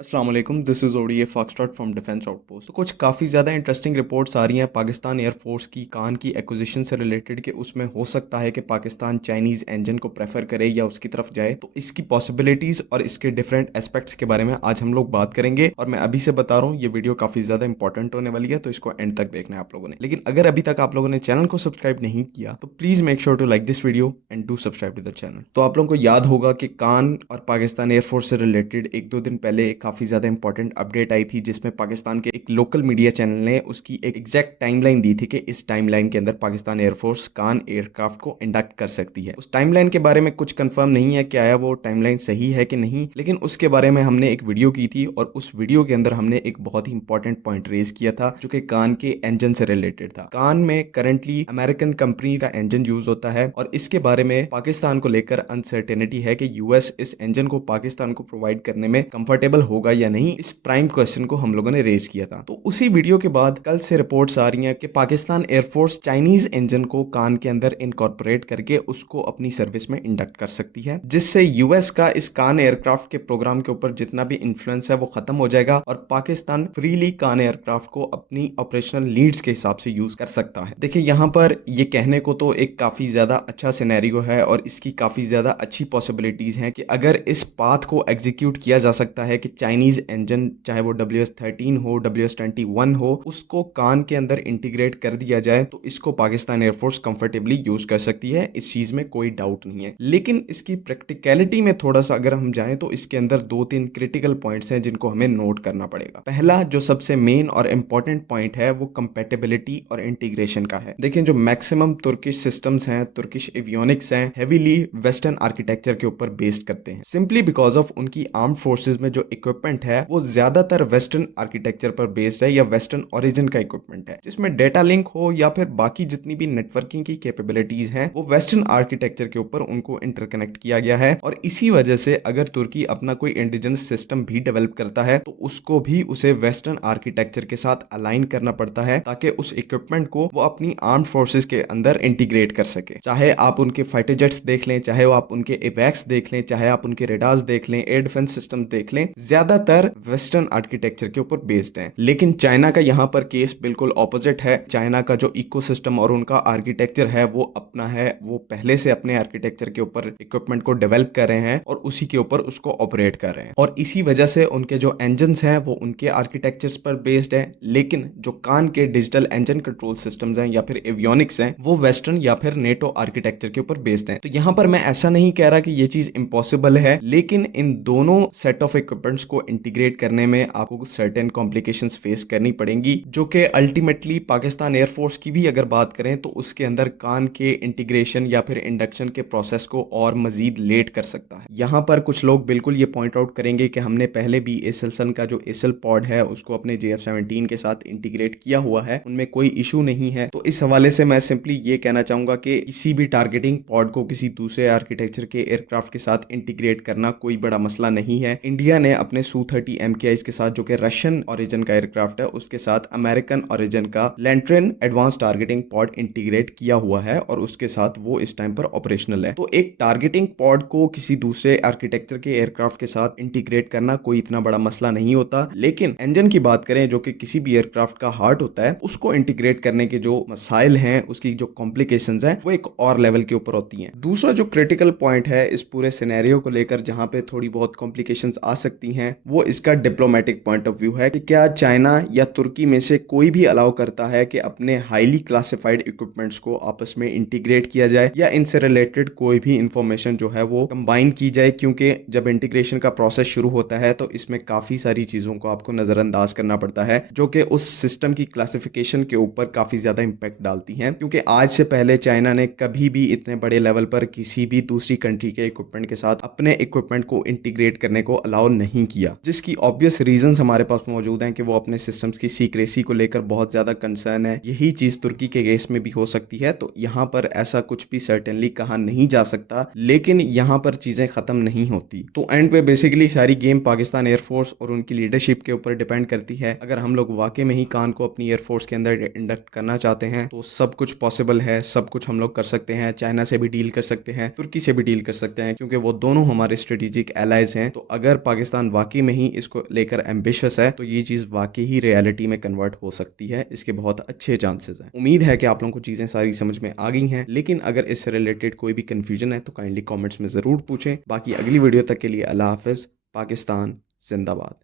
अस्सलाम वालेकुम, this is ODA foxtrot from defence outpost. तो कुछ काफ़ी ज़्यादा इंटरेस्टिंग रिपोर्ट्स आ रही हैं पाकिस्तान एयरफोर्स की कान की एक्विजिशन से रिलेटेड कि उसमें हो सकता है कि पाकिस्तान चाइनीज़ इंजन को प्रेफर करे या उसकी तरफ जाए। तो इसकी पॉसिबिलिटीज़ और इसके डिफरेंट एस्पेक्ट्स के बारे में आज हम लोग बात करेंगे और मैं अभी से बता रहा हूँ ये वीडियो काफ़ी ज़्यादा इंपॉर्टेंट होने वाली है, तो इसको एंड तक देखना है आप लोगों ने। लेकिन अगर अभी तक आप लोगों ने चैनल को सब्सक्राइब नहीं किया तो please make sure to like this video and do subscribe to the channel. तो आप लोगों को याद होगा कि कान और पाकिस्तान एयरफोर्स से रिलेटेड एक दो दिन पहले काफ़ी ज़्यादा इंपॉर्टेंट अपडेट आई थी जिसमें पाकिस्तान के एक लोकल मीडिया चैनल ने उसकी एक एग्जैक्ट टाइमलाइन दी थी कि इस टाइमलाइन के अंदर पाकिस्तान एयरफोर्स कान एयरक्राफ्ट को इंडक्ट कर सकती है। उस टाइमलाइन के बारे में कुछ कंफर्म नहीं है कि आया वो टाइमलाइन सही है कि नहीं, लेकिन उसके बारे में हमने एक वीडियो की थी और उस वीडियो के अंदर हमने एक बहुत ही इंपॉर्टेंट पॉइंट रेज किया था जो कि कान के इंजन से रिलेटेड था। कान में करंटली अमेरिकन कंपनी का इंजन यूज होता है और इसके बारे में पाकिस्तान को लेकर अनसर्टेनिटी है कि यूएस इस इंजन को पाकिस्तान को प्रोवाइड करने में कंफर्टेबल होगा या नहीं। इस प्राइम क्वेश्चन को हम लोगों ने रेज किया था। तो उसी वीडियो के बाद कल से रिपोर्ट्स आ रही हैं कि पाकिस्तान एयरफोर्स चाइनीज इंजन को कान के अंदर इनकॉर्पोरेट करके उसको अपनी सर्विस में इंडक्ट कर सकती है, जिससे यूएस का इस कान एयरक्राफ्ट के प्रोग्राम के ऊपर जितना भी इन्फ्लुएंस है वो खत्म हो जाएगा और पाकिस्तान फ्रीली कान एयरक्राफ्ट को अपनी ऑपरेशनल लीड्स के हिसाब से यूज कर सकता है। देखिए यहाँ पर ये कहने को तो एक काफी ज्यादा अच्छा सिनेरियो है और इसकी काफी ज्यादा अच्छी पॉसिबिलिटीज हैं कि अगर इस पाथ को एग्जीक्यूट किया जा सकता है कि चाइनीज इंजन चाहे वो WS-13 हो, WS-21 हो, उसको कान के अंदर इंटीग्रेट कर दिया जाए तो इसको पाकिस्तान एयरफोर्स कंफर्टेबली यूज कर सकती है। इस चीज में कोई डाउट नहीं है, लेकिन इसकी प्रैक्टिकलिटी में थोड़ा सा अगर हम जाएं तो इसके अंदर दो तीन क्रिटिकल पॉइंट्स हैं जिनको हमें नोट करना पड़ेगा। पहला जो सबसे मेन और इंपॉर्टेंट पॉइंट है वो कंपेटेबिलिटी और इंटीग्रेशन का है। देखिए जो मैक्सिमम तुर्किश सिस्टम्स हैं, तुर्किश एवियोनिक्स हैं, हेवीली वेस्टर्न आर्किटेक्चर के ऊपर बेस्ड करते हैं, सिंपली बिकॉज ऑफ उनकी आर्म्ड फोर्सेज में जो इक्विपमेंट है वो ज्यादातर वेस्टर्न आर्किटेक्चर पर बेस्ड है या वेस्टर्न ओरिजिन का इक्विपमेंट है, जिसमें डेटा लिंक हो या फिर बाकी जितनी भी नेटवर्किंग की कैपेबिलिटीज हैं वो वेस्टर्न आर्किटेक्चर के ऊपर उनको इंटरकनेक्ट किया गया है। और इसी वजह से अगर तुर्की अपना कोई इंडिजिनस सिस्टम भी डेवलप करता है तो उसको भी उसे वेस्टर्न आर्किटेक्चर के साथ अलाइन करना पड़ता है ताकि उस इक्विपमेंट को वो अपनी आर्म्ड फोर्सेस के अंदर इंटीग्रेट कर सके। चाहे आप उनके फाइटर जेट्स देख लें, चाहे वो आप उनके एवैक्स देख लें, चाहे आप उनके रेडार्स देख लें, एयर डिफेंस सिस्टम देख लें, ज्यादातर वेस्टर्न आर्किटेक्चर के ऊपर बेस्ड है। लेकिन चाइना का यहाँ पर केस बिल्कुल ऑपोजिट है। चाइना का जो इकोसिस्टम और उनका आर्किटेक्चर है वो अपना है, वो पहले से अपने आर्किटेक्चर के ऊपर इक्विपमेंट को डेवलप कर रहे हैं और उसी के ऊपर उसको ऑपरेट कर रहे हैं और इसी वजह से उनके जो इंजन्स हैं वो उनके आर्किटेक्चर्स पर बेस्ड है। लेकिन जो कान के डिजिटल इंजन कंट्रोल सिस्टम्स हैं या फिर एवियोनिक्स हैं वो वेस्टर्न या फिर नेटो आर्किटेक्चर के ऊपर बेस्ड हैं। तो यहाँ पर मैं ऐसा नहीं कह रहा कि ये चीज इम्पॉसिबल है, लेकिन इन दोनों सेट ऑफ इक्विपमेंट्स को इंटीग्रेट करने में आपको सर्टेन कॉम्प्लिकेशंस फेस करनी पड़ेंगी, जो कि अल्टीमेटली पाकिस्तान एयरफोर्स की भी अगर बात करें तो उसके अंदर कान के इंटीग्रेशन या फिर इंडक्शन के प्रोसेस को और मजीद लेट कर सकता है। यहाँ पर कुछ लोग बिल्कुल ये पॉइंट आउट करेंगे कि हमने पहले भी एसेलसन का जो एसल पॉड है उसको अपने JF-17 के साथ इंटीग्रेट किया हुआ है, उनमें कोई इशू नहीं है। तो इस हवाले से मैं सिंपली ये कहना चाहूंगा कि किसी भी टारगेटिंग पॉड को किसी दूसरे आर्किटेक्चर के एयरक्राफ्ट के साथ इंटीग्रेट करना कोई बड़ा मसला नहीं है। इंडिया ने अपने Su-30 MKIs के साथ, जो कि रशियन ओरिजिन का एयरक्राफ्ट है, उसके साथ अमेरिकन ओरिजिन का लैंट्रेन एडवांस टारगेटिंग पॉड इंटीग्रेट किया हुआ है और उसके साथ वो इस टाइम पर ऑपरेशनल है। तो एक टारगेटिंग पॉड को किसी दूसरे आर्किटेक्चर के एयरक्राफ्ट के साथ इंटीग्रेट करना कोई इतना बड़ा मसला नहीं होता। लेकिन इंजन की बात करें जो कि किसी भी एयरक्राफ्ट का हार्ट होता है, उसको इंटीग्रेट करने के जो मसाइल हैं, उसकी जो कॉम्प्लिकेशंस हैं, वो एक और लेवल के ऊपर होती हैं। दूसरा जो क्रिटिकल पॉइंट है इस पूरे सिनेरियो को लेकर जहां पे थोड़ी बहुत कॉम्प्लिकेशंस आ सकती हैं, वो इसका डिप्लोमेटिक पॉइंट ऑफ व्यू है कि क्या चाइना या तुर्की में से कोई भी अलाउ करता है कि अपने हाईली क्लासिफाइड इक्विपमेंट्स को आपस में इंटीग्रेट किया जाए या इनसे रिलेटेड कोई भी इंफॉर्मेशन जो है वो कंबाइन की जाए, क्योंकि जब इंटीग्रेशन का प्रोसेस शुरू होता है तो इसमें काफी सारी चीजों को आपको नजरअंदाज करना पड़ता है जो कि उस सिस्टम की क्लासिफिकेशन के ऊपर काफी ज्यादा इंपैक्ट डालती हैं। क्योंकि आज से पहले चाइना ने कभी भी इतने बड़े लेवल पर किसी भी दूसरी कंट्री के इक्विपमेंट के साथ अपने इक्विपमेंट को इंटीग्रेट करने को अलाउ नहीं किया, जिसकी ऑब्वियस रीजंस हमारे पास मौजूद हैं कि वो अपने सिस्टम्स की सीक्रेसी को लेकर बहुत ज्यादा कंसर्न है। यही चीज तुर्की के केस में भी हो सकती है। तो यहाँ पर ऐसा कुछ भी सर्टेनली कहा नहीं जा सकता, लेकिन यहाँ पर चीजें खत्म नहीं होती। तो एंड पे बेसिकली सारी गेम पाकिस्तान एयरफोर्स और उनकी लीडरशिप के ऊपर डिपेंड करती है। अगर हम लोग वाकई में ही कान को अपनी एयरफोर्स के अंदर इंडक्ट करना चाहते हैं तो सब कुछ पॉसिबल है, सब कुछ हम लोग कर सकते हैं। चाइना से भी डील कर सकते हैं, तुर्की से भी डील कर सकते हैं, क्योंकि वो दोनों हमारे स्ट्रेटेजिक एलाइज हैं। तो अगर पाकिस्तान वाकई में ही इसको लेकर एम्बिशियस है तो ये चीज़ वाकई ही रियलिटी में कन्वर्ट हो सकती है। इसके बहुत अच्छे चांसेस हैं। उम्मीद है कि आप लोगों को चीज़ें सारी समझ में आ गई हैं, लेकिन अगर इससे रिलेटेड कोई भी कन्फ्यूजन है तो काइंडली कमेंट्स में ज़रूर पूछें। बाकी अगली वीडियो तक के लिए अल्लाह हाफ़िज़। पाकिस्तान ज़िंदाबाद।